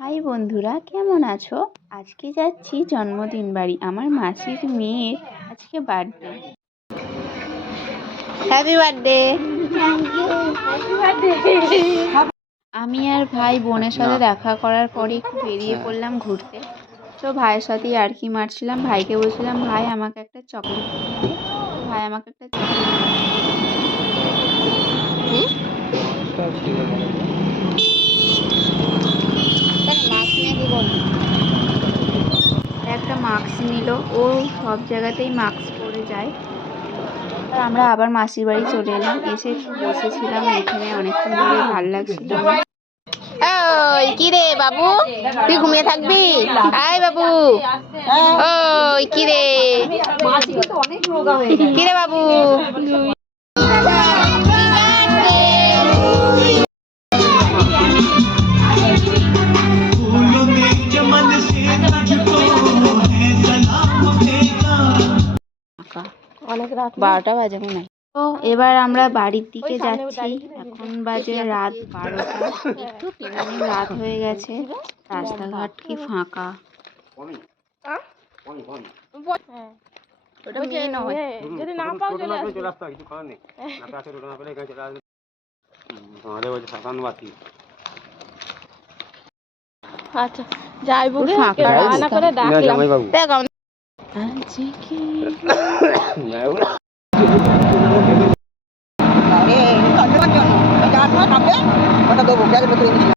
High বন্ধুরা, কেমন আছো? আজকে যাচ্ছি জন্মদিন বাড়ি। আমার মাসির মেয়ের আজকে বার্থডে। Happy birthday. আমি আর ভাই বোনের সাথে দেখা করার পরে একটু বেরিয়ে পড়লাম ঘুরতে। তো ভাইয়ের সাথেই আর কি মারছিলাম। ভাইকে বলছিলাম, ভাই আমাকে একটা চকলেট কিনে দে। তো ভাই আমাকে একটা চকলেট একটা মাস্ক নিল। ও সব জায়গাতেই মাস্ক পরে যায়। আর আমরা আবার মাসির বাড়ি চলে এলাম। এসে একটু বসেছিলাম এখানে অনেকক্ষণ ধরে, ভালো লাগছিল। ওই কি রে বাবু, তুই ঘুমিয়ে থাকবি? আয় বাবু। ওই কি রে, কি রে বাবু? অনেক রাত, 12টা বাজে মনে হয়। তো এবার আমরা বাড়ির দিকে যাচ্ছি। এখন বাজে রাত 12টা, একটু রাত হয়ে গেছে। রাস্তাঘাট কি ফাঁকা। আচ্ছা যাইবো, ফাঁকা রান্না করে ডাকলাম। আজকে